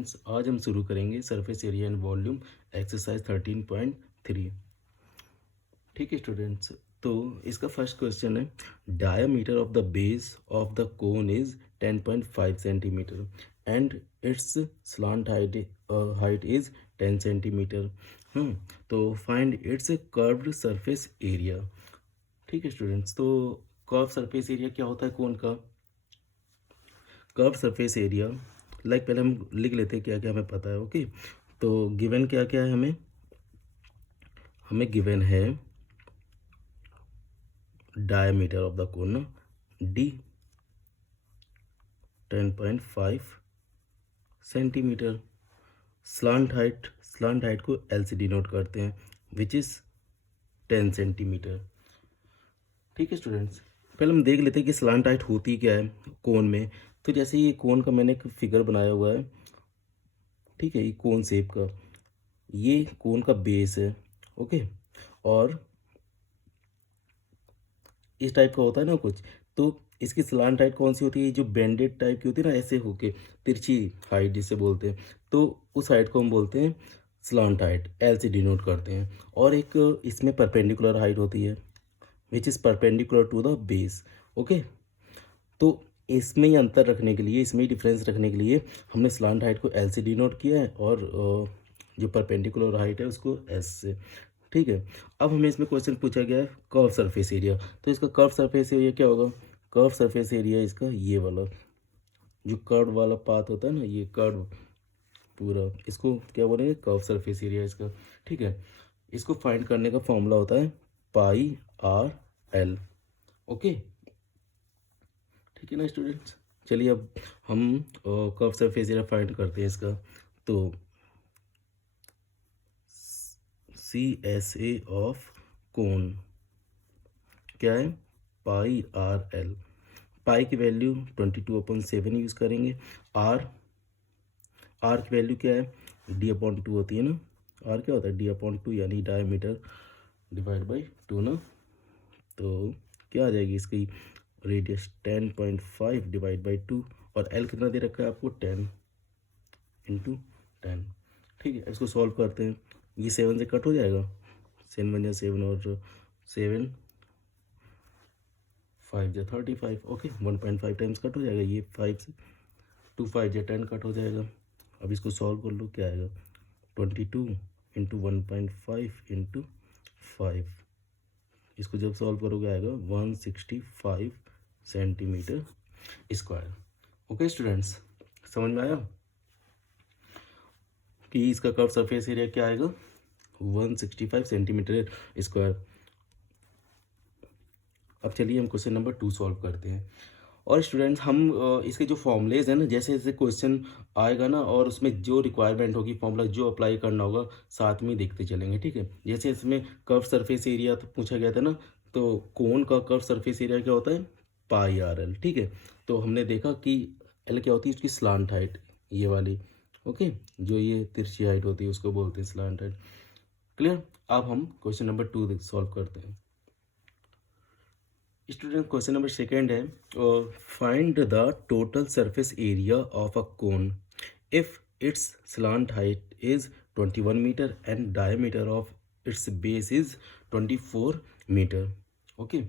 Students, आज हम शुरू करेंगे surface area and volume exercise 13.3। ठीक है स्टूडेंट्स, तो इसका फर्स्ट क्वेश्चन है diameter of the base of the cone is 10.5 centimetre and its slant height is 10 centimetre. तो find its curved surface area. ठीक है स्टूडेंट्स, तो कर्व सरफेस एरिया क्या होता है कोन का? कर्व सरफेस एरिया पहले हम लिख लेते हैं क्या क्या हमें पता है। ओके, तो गिवन क्या क्या है हमें हमें गिवन है डायमीटर ऑफ द कोन ना डी 10.5 सेंटीमीटर। स्लांट हाइट को एल से डिनोट करते हैं विच इज़ 10 सेंटीमीटर। ठीक है स्टूडेंट्स, पहले हम देख लेते हैं कि स्लांट हाइट होती क्या है कोन में। तो जैसे ये कोन का मैंने एक फिगर बनाया हुआ है, ठीक है, ये कोन शेप का, ये कोन का बेस है। ओके, और इस टाइप का होता है ना कुछ, तो इसकी स्लांट हाइट कौन सी होती है? जो बेंडेड टाइप की होती है ना, ऐसे होके तिरछी हाइट जिसे बोलते हैं, तो उस हाइट को हम बोलते हैं स्लांट हाइट, एल से डिनोट करते हैं। और एक इसमें परपेंडिकुलर हाइट होती है which is perpendicular to the base. Okay, तो इसमें ही अंतर रखने के लिए, इसमें ही डिफरेंस रखने के लिए हमने स्लांट हाइट को एल से डिनोट किया है और जो परपेंडिकुलर हाइट है उसको एस से। ठीक है, अब हमें इसमें क्वेश्चन पूछा गया है कर्व सरफेस एरिया। तो इसका कर्व सरफेस एरिया क्या होगा? कर्व सरफेस एरिया इसका ये वाला जो कर्व वाला पाथ होता है ना, ये कर्व पूरा, इसको क्या बोलेंगे? कर्व सरफेस एरिया इसका। ठीक है, इसको फाइंड करने का फॉर्मूला होता है पाई आर एल। ओके, ठीक है ना स्टूडेंट्स। चलिए अब हम कर्व सरफेस एरिया फाइंड करते हैं इसका। तो सी एस ए ऑफ कोन क्या है? पाई आर एल। पाई की वैल्यू 22/7 यूज़ करेंगे। आर आर की वैल्यू क्या है? d/2 होती है ना। आर क्या होता है? d/2 यानी डायमीटर डिवाइड बाई 2 ना। तो क्या आ जाएगी इसकी रेडियस? 10.5 divide by 2। और एल कितना दे रखा है आपको? 10 × 10। ठीक है, इसको सॉल्व करते हैं। ये 7 से कट हो जाएगा, 7 × 7 और 7 5 × 35। ओके, 1.5 टाइम्स कट हो जाएगा। ये 5 से 2 5 × 10 कट हो जाएगा। अब इसको सॉल्व कर लो, क्या आएगा? 22 × 1.5 × 5। इसको जब सॉल्व करोगे आएगा 165 सेंटीमीटर स्क्वायर। ओके स्टूडेंट्स, समझ में आया कि इसका कर्व सरफेस एरिया क्या आएगा? 165 सेंटीमीटर स्क्वायर। अब चलिए हम क्वेश्चन नंबर 2 सॉल्व करते हैं। और स्टूडेंट्स, हम इसके जो फॉर्मूलेज हैं ना, जैसे जैसे क्वेश्चन आएगा ना और उसमें जो रिक्वायरमेंट होगी, फॉर्मूला जो अप्लाई करना होगा, साथ में ही देखते चलेंगे। ठीक है, जैसे इसमें कर्व सरफेस एरिया तो पूछा गया था ना, तो कोन का कर्व सरफेस एरिया क्या होता है? पाई आर एल। ठीक है, तो हमने देखा कि एल क्या होती है? उसकी स्लांट हाइट, ये वाली। ओके, जो ये तिरछी हाइट होती है उसको बोलते हैं स्लांट हाइट। क्लियर? अब हम क्वेश्चन नंबर 2 सॉल्व करते हैं। स्टूडेंट, क्वेश्चन नंबर सेकेंड है find the total surface area of a cone if its slant height is 21 metre and diameter of its base is 24 metre. Okay,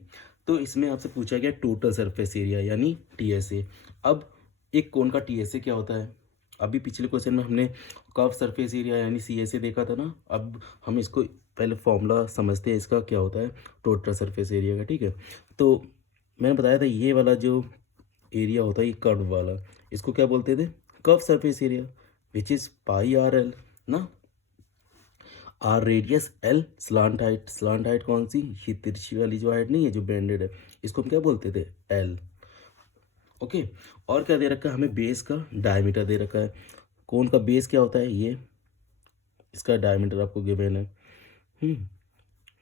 तो इसमें आपसे पूछा गया टोटल सरफेस एरिया यानी TSA. अब एक कोन का टीएसए क्या होता है? अभी पिछले क्वेश्चन में हमने कर्व सरफेस एरिया यानी सीएसए देखा था ना। अब हम इसको पहले फॉर्मूला समझते हैं इसका क्या होता है टोटल सरफेस एरिया का। ठीक है, तो मैंने बताया था ये वाला जो एरिया होता है, ये कर्व वाला, इसको क्या बोलते थे? Curve surface area which is pi are L ना। R radius, L slant height कौन सी? ये तिरछी वाली जो हाइट नहीं है जो बेंडेड है, इसको हम क्या बोलते थे? एल। ओके, और क्या दे रखा है हमें? बेस का डायमीटर दे रखा है। कोन का बेस क्या होता है? ये इसका डायमीटर आपको गिवन है।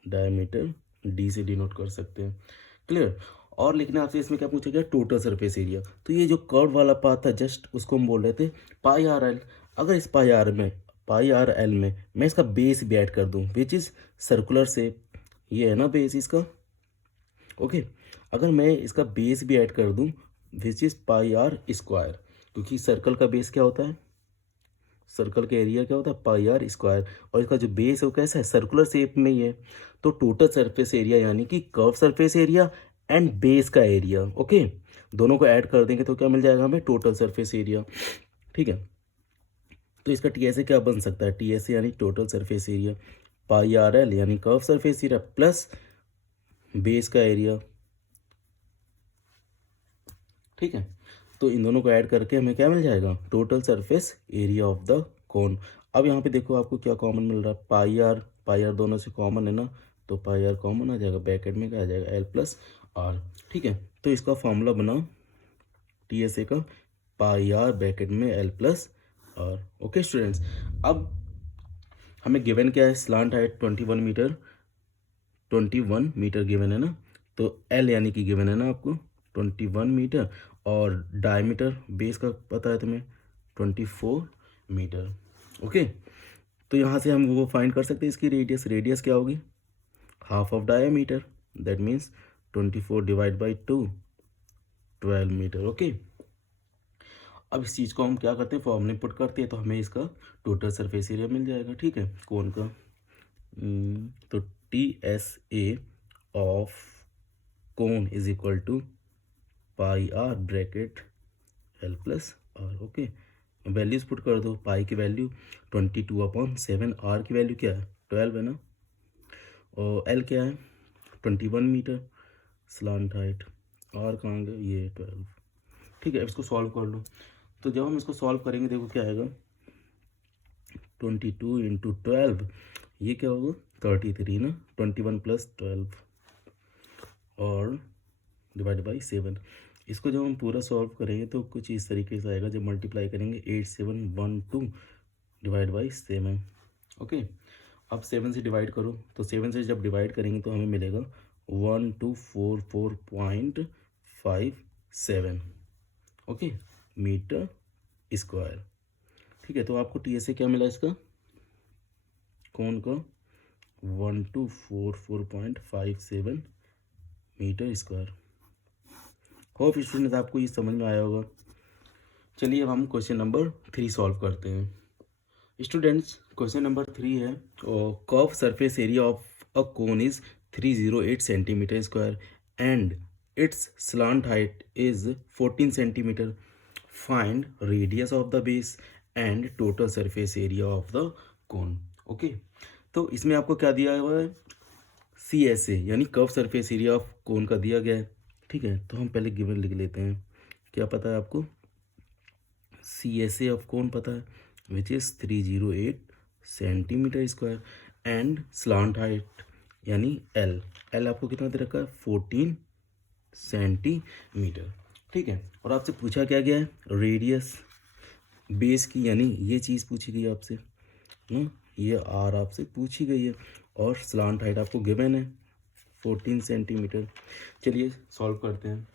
डायमीटर डी से डिनोट कर सकते हैं। क्लियर? और लेकिन आपसे इसमें क्या पूछा गया? Total surface area. तो ये जो कर्व वाला पाथ था जस्ट, उसको हम बोल रहे थे पाई आर एल। अगर इस पाई आर एल में मैं इसका बेस भी ऐड कर दूं विच इज़ सर्कुलर शेप, ये है ना बेस इसका। ओके, अगर मैं इसका बेस भी ऐड कर दूं which is pi r square, क्योंकि सर्कल का बेस क्या होता है? सर्कल का एरिया क्या होता है, पाई आर स्क्वायर, और इसका जो बेस है वो कैसा है, सर्कुलर शेप में ही है। तो टोटल सरफेस एरिया यानी कि curve surface area and base का एरिया, ओके, दोनों को ऐड कर देंगे तो क्या मिल जाएगा हमें, टोटल सरफेस एरिया। ठीक है, तो इसका टी एस ए क्या बन सकता है, टी एस ए यानी टोटल सरफेस एरिया, पाई आर एल यानी curve surface area plus base का एरिया। ठीक है, तो इन दोनों को ऐड करके हमें क्या मिल जाएगा, total surface area of the कोन। अब यहाँ पे देखो आपको क्या कॉमन मिल रहा है, पाई आर दोनों से कॉमन है ना, तो पाई आर कॉमन आ जाएगा, ब्रैकेट में क्या आ जाएगा, एल प्लस आर। ठीक है, तो इसका फॉर्मूला बना टी एस ए का, पाई आर ब्रैकेट में L plus are. Okay students, अब हमें गिवन क्या है, स्लांट हाइट 21 मीटर गिवन है ना, तो एल यानी कि गिवन है ना आपको 21 मीटर, और डायमीटर बेस का पता है तुम्हें 24 मीटर। ओके, तो यहाँ से हम वो फाइंड कर सकते हैं इसकी रेडियस क्या होगी, half of diameter, that means 24 divide by 2, 12 metre. Okay, अब इस चीज़ को हम क्या करते हैं, फॉर्मूले पुट करते हैं तो हमें इसका टोटल सरफेस एरिया मिल जाएगा। ठीक है, कोन का, तो T S A of cone is equal to pi are bracket L plus are. Okay, values put कर दो, पाई की वैल्यू 22/7, आर की वैल्यू क्या है 12 है ना, और एल क्या है 21 मीटर स्लांट हाइट, आर कहाँ गए, ये 12। ठीक है, इसको सॉल्व कर लो, तो जब हम इसको सॉल्व करेंगे देखो क्या आएगा, 22 इंटू 12, ये क्या होगा 33 ना, 21 प्लस 12 और डिवाइड बाई 7। इसको जब हम पूरा सॉल्व करेंगे तो कुछ इस तरीके से आएगा, जब मल्टीप्लाई करेंगे 8712 डिवाइड बाई 7। ओके, अब 7 से डिवाइड करो, तो 7 से जब डिवाइड करेंगे तो हमें मिलेगा 1244.57 ओके मीटर स्क्वायर। ठीक है, तो आपको टी एस ए क्या मिला इसका, कोन का 1244.57 मीटर स्क्वायर। होप स्टूडेंट्स आपको ये समझ में आया होगा। चलिए अब हम क्वेश्चन नंबर 3 सॉल्व करते हैं। स्टूडेंट्स, क्वेश्चन नंबर 3 है, curve surface area of a cone is 308 centimetre square and its slant height is 14 centimetre. Find radius of the base and total surface area of the cone. Okay, तो इसमें आपको क्या दिया हुआ है, सी S ए यानी curve surface area of cone का दिया गया है। ठीक है, तो हम पहले गिवन लिख लेते हैं, क्या पता है आपको, सी एस ए ऑफ कोन पता है which is 308 centimetre square and slant height यानी एल, एल आपको कितना दे रखा है 14 सेंटीमीटर। ठीक है, और आपसे पूछा क्या गया है, रेडियस बेस की, यानी ये चीज़ पूछी गई आपसे ना, ये आर आपसे पूछी गई है, और स्लांट हाइट आपको गिवन है 14 सेंटीमीटर। चलिए सॉल्व करते हैं,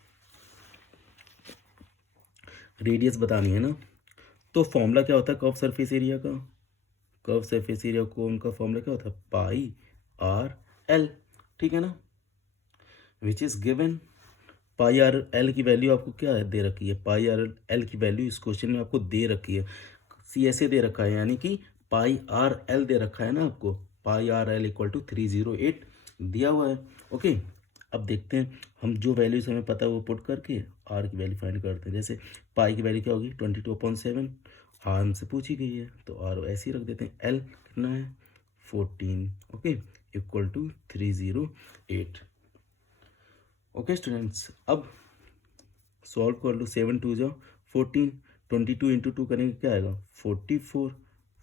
रेडियस बतानी है ना, तो फॉर्मूला क्या होता है कर्व सरफेस एरिया का, कर्व सरफेस एरिया को उनका फॉर्मूला क्या होता है, पाई आर एल। ठीक है ना, which is given, pi R L की वैल्यू आपको क्या है दे रखी है, पाई आर एल की वैल्यू इस क्वेश्चन में आपको दे रखी है, सी एस ए दे रखा है, यानी कि पाई आर एल दे रखा है ना आपको, पाई आर एल इक्वल टू 308 दिया हुआ है। ओके, अब देखते हैं हम जो वैल्यूज हमें पता है वो पुट करके आर की वैल्यू फाइंड करते हैं। जैसे पाई की वैल्यू क्या होगी 22/7, आर हमसे पूछी गई है तो आर ऐसे ही रख देते हैं, एल कितना है 14, okay equal to 308। Okay students, अब सॉल्व कर लो, 7 2 जो 14, 22 इंटू 2 करेंगे क्या आएगा 44,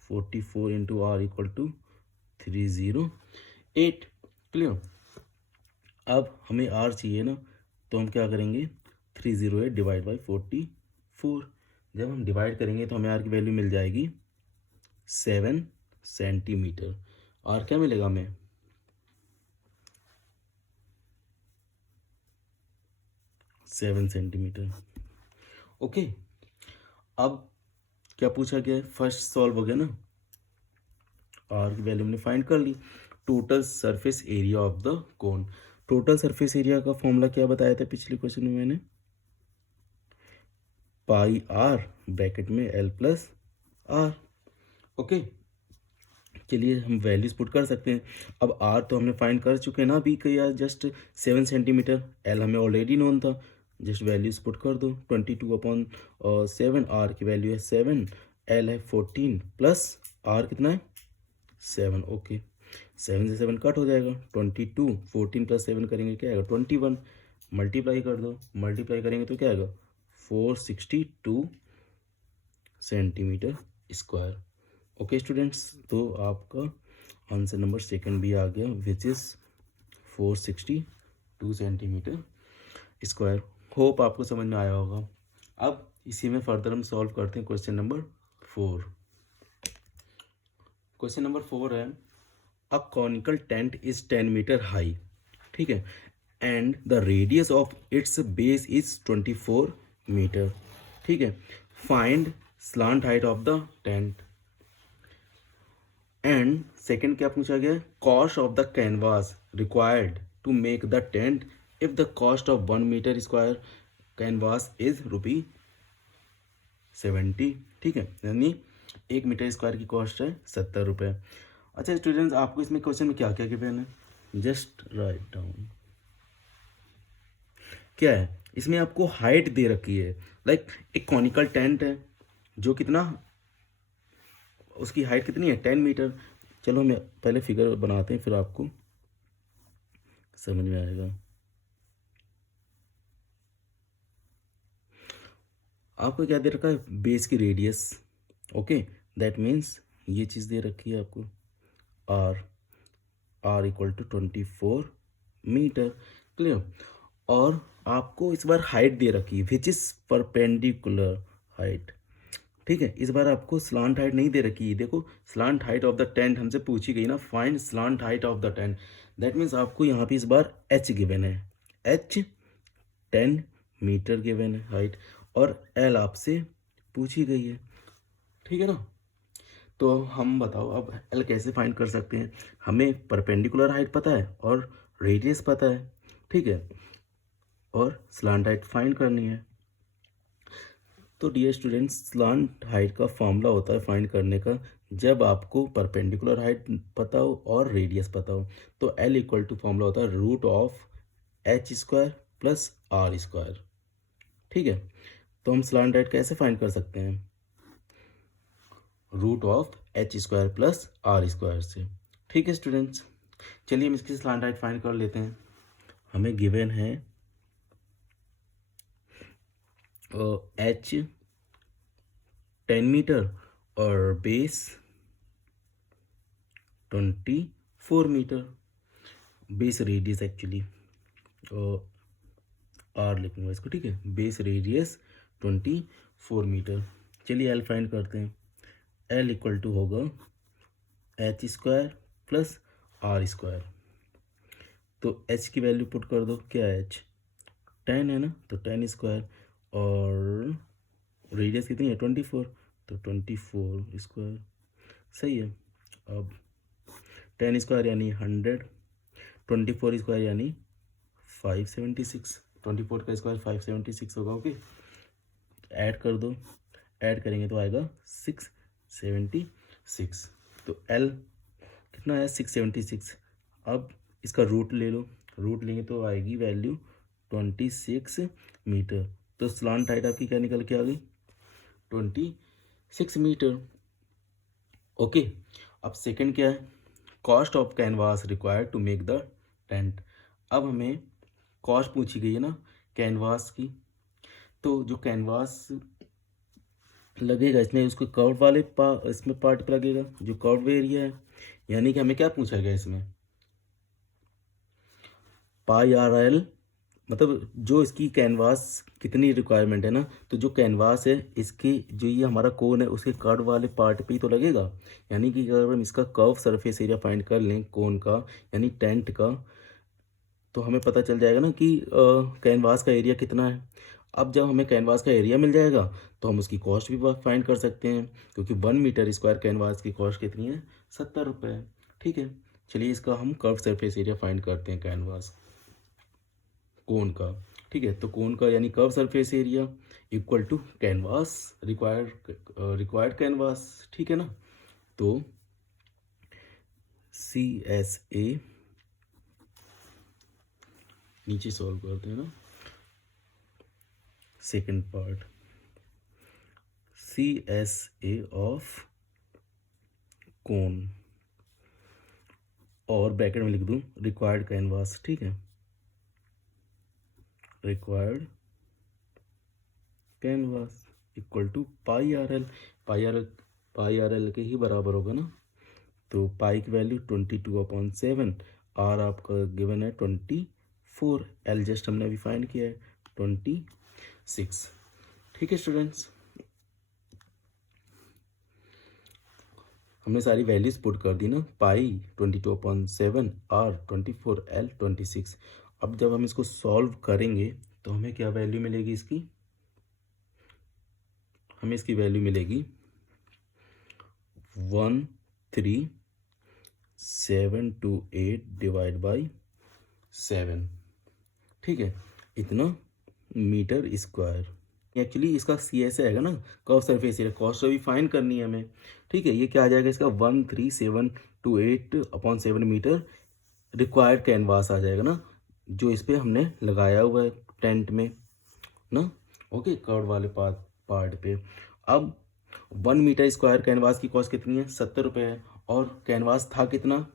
44 into r equal to 308। Clear, अब हमें आर चाहिए ना, तो हम क्या करेंगे 308 डिवाइड बाई 44, जब हम डिवाइड करेंगे तो हमें आर की वैल्यू मिल जाएगी 7 सेंटीमीटर। आर क्या मिलेगा हमें 7 सेंटीमीटर। ओके, अब क्या पूछा गया है, फर्स्ट सॉल्व हो गया ना, आर की वैल्यू हमने फाइंड कर ली, total surface area of the cone. Total surface area का फॉर्मूला क्या बताया था पिछले क्वेश्चन में मैंने, पाई आर ब्रैकेट में एल प्लस आर। ओके, चलिए हम वैल्यूज पुट कर सकते हैं। अब आर तो हमने फाइंड कर चुके हैं ना अभी कि यार जस्ट 7 सेंटीमीटर। एल हमें ऑलरेडी नोन था, जस्ट वैल्यूज पुट कर दो। 22/7, आर की वैल्यू है 7, एल है 14 प्लस आर कितना है 7। ओके, 7 से 7 कट हो जाएगा, 22, 14 प्लस 7 करेंगे क्या आएगा 21। मल्टीप्लाई कर दो, मल्टीप्लाई करेंगे तो क्या आएगा 462 सेंटीमीटर स्क्वायर। ओके स्टूडेंट्स, तो आपका आंसर नंबर सेकंड भी आ गया which is 462 centimetre square. Hope आपको समझ में आया होगा। अब इसी में फर्दर हम सॉल्व करते हैं क्वेश्चन नंबर 4। क्वेश्चन नंबर 4 है a conical tent is 10 metre high, ठीक है, and the radius of its base is 24 metre, ठीक है। Find slant height of the tent. And second क्या पूछा गया, cost of the canvas required to make the tent if the cost of 1 metre square canvas is ₹70, ठीक है, यानी 1 metre square की cost है 70 रुपये। अच्छा स्टूडेंट्स, आपको इसमें क्वेश्चन में क्या क्या गिवन है, जस्ट राइट डाउन। क्या है इसमें, आपको हाइट दे रखी है, लाइक एक कॉनिकल टेंट है जो कितना, उसकी हाइट कितनी है 10 मीटर। चलो मैं पहले फिगर बनाते हैं फिर आपको समझ में आएगा। आपको क्या दे रखा है, बेस की रेडियस, ओके, दैट मीन्स ये चीज़ दे रखी है आपको r, r equal to 24 metre, clear. और आपको इस बार हाइट दे रखी है विच इज़ परपेंडिकुलर हाइट, ठीक है। इस बार आपको स्लांट हाइट नहीं दे रखी है। देखो slant height of the tent हमसे पूछी गई ना, find slant height of the tent, that means आपको यहाँ पे इस बार एच गिवन है, एच 10 मीटर गिवन है हाइट, और एल आपसे पूछी गई है, ठीक है ना। तो हम बताओ अब एल कैसे फाइंड कर सकते हैं। हमें परपेंडिकुलर हाइट पता है और रेडियस पता है, ठीक है, और स्लांट हाइट फाइंड करनी है। तो डियर स्टूडेंट्स, स्लांट हाइट का फॉर्मूला होता है फाइंड करने का, जब आपको परपेंडिकुलर हाइट पता हो और रेडियस पता हो। तो एल इक्वल टू फॉर्मूला होता है root of h square plus r square, ठीक है। तो हम स्लांट हाइट कैसे फाइंड कर सकते हैं, root of h square plus r square से, ठीक है स्टूडेंट्स। चलिए हम इसकी स्लांट हाइट फाइंड कर लेते हैं। हमें गिवन है एच 10 मीटर और base 24 metre, base radius actually r लिखूंगा इसको, ठीक है, बेस रेडियस 24 मीटर। चलिए एल फाइंड करते हैं। एल इक्वल टू होगा h square plus r square. तो एच की वैल्यू पुट कर दो, क्या है एच 10 है ना, तो 10 स्क्वायर, और रेडियस कितनी है 24, तो 24 स्क्वायर, सही है। अब 10 स्क्वायर यानी 100, 24 स्क्वायर यानी 576, 24 का स्क्वायर 576 होगा, ओके। ऐड कर दो, ऐड करेंगे तो आएगा 676। तो एल कितना है 676। अब इसका रूट ले लो, रूट लेंगे तो आएगी वैल्यू 26 मीटर। तो स्लांट हाइट आपकी क्या निकल के आ गई 26 मीटर, ओके। अब सेकंड क्या है, cost of canvas required to make the tent. अब हमें कॉस्ट पूछी गई है ना कैनवास की, तो जो कैनवास लगेगा इसमें उसको कर्व वाले इसमें पार्ट पे लगेगा जो कर्व एरिया है, यानी कि हमें क्या पूछा गया इसमें पाई आर एल, मतलब जो इसकी कैनवास कितनी रिक्वायरमेंट है ना, तो जो कैनवास है इसकी जो ये हमारा कोन है उसके कर्व वाले पार्ट पे ही तो लगेगा। यानी कि अगर हम इसका कर्व सरफेस एरिया फाइंड कर लें कोन का यानी टेंट का, तो हमें पता चल जाएगा ना कि कैनवास का एरिया कितना है। अब जब हमें कैनवास का एरिया मिल जाएगा तो हम उसकी कॉस्ट भी फाइंड कर सकते हैं, क्योंकि 1 मीटर स्क्वायर कैनवास की कॉस्ट कितनी है 70 रुपये, ठीक है। चलिए इसका हम कर्व सरफेस एरिया फाइंड करते हैं कैनवास कोन का, ठीक है। तो कोन का यानी curve surface area equal to canvas required canvas, ठीक है ना। तो सी एस ए नीचे सॉल्व करते हैं ना, second part, C S A of cone, और ब्रैकेट में लिख दूं रिक्वायर्ड कैनवास, ठीक है, required canvas equal to pi are L, pi are L के ही बराबर होगा ना, तो पाई की वैल्यू 22/7, आर आपका गिवन है 24, एल जस्ट हमने अभी फाइंड किया है 26। ठीक है स्टूडेंट्स, हमने सारी वैल्यूज पुट कर दी ना, पाई 22/7, आर 24, एल 26। अब जब हम इसको सॉल्व करेंगे तो हमें क्या वैल्यू मिलेगी इसकी, हमें इसकी वैल्यू मिलेगी 13728 डिवाइड बाई 7, ठीक है, इतना मीटर स्क्वायर। एक्चुअली इसका सी एस आएगा ना, कर्व सरफेस एरिया, कॉस्ट अभी फाइंड करनी है हमें, ठीक है, ये क्या आ जाएगा इसका 13728/7 मीटर रिक्वायर्ड कैनवास आ जाएगा ना, जो इस पर हमने लगाया हुआ है टेंट में ना, ओके, कर्व वाले पार्ट पे। अब 1 मीटर स्क्वायर कैनवास की कॉस्ट कितनी है, 70 रुपये है, और कैनवास था कितना,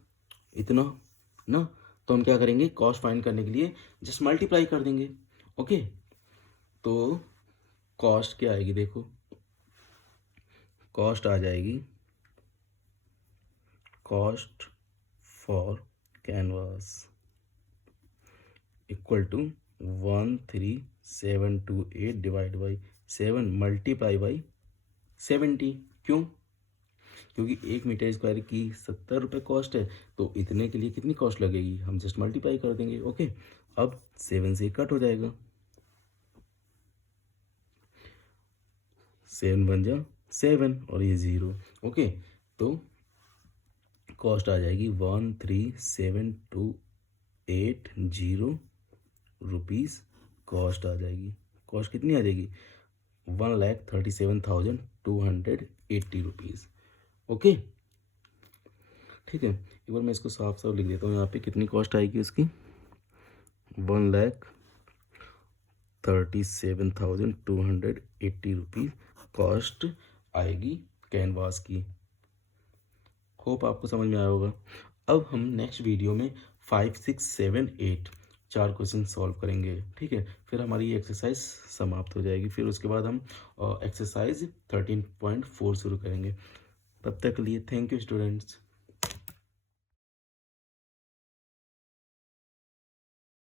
इतना ना, तो हम क्या करेंगे, कॉस्ट फाइंड करने के लिए जस्ट मल्टीप्लाई कर देंगे, ओके। तो कॉस्ट क्या आएगी, देखो कॉस्ट आ जाएगी, cost for canvas equal to 13728 divide by 7 multiply by 70। क्यों, क्योंकि 1 मीटर स्क्वायर की 70 रुपये कॉस्ट है, तो इतने के लिए कितनी कॉस्ट लगेगी, हम जस्ट मल्टीप्लाई कर देंगे, ओके। अब 7 से कट हो जाएगा, 7 बन जा 7 और ये 0, ओके। तो कॉस्ट आ जाएगी 13728 रुपीज़ कॉस्ट आ जाएगी। कॉस्ट कितनी आ जाएगी, 1,37,280 रुपीज़, ओके, ठीक है। एक बार मैं इसको साफ साफ लिख देता हूँ यहाँ पे, कितनी कॉस्ट आएगी उसकी, 1,37,280 रुपीज़ कॉस्ट आएगी कैनवास की। होप आपको समझ में आया होगा। अब हम नेक्स्ट वीडियो में 5, 6, 7, 8 4 क्वेश्चन सॉल्व करेंगे, ठीक है, फिर हमारी ये एक्सरसाइज समाप्त हो जाएगी, फिर उसके बाद हम एक्सरसाइज 13.4 शुरू करेंगे। तब तक के लिए थैंक यू स्टूडेंट्स।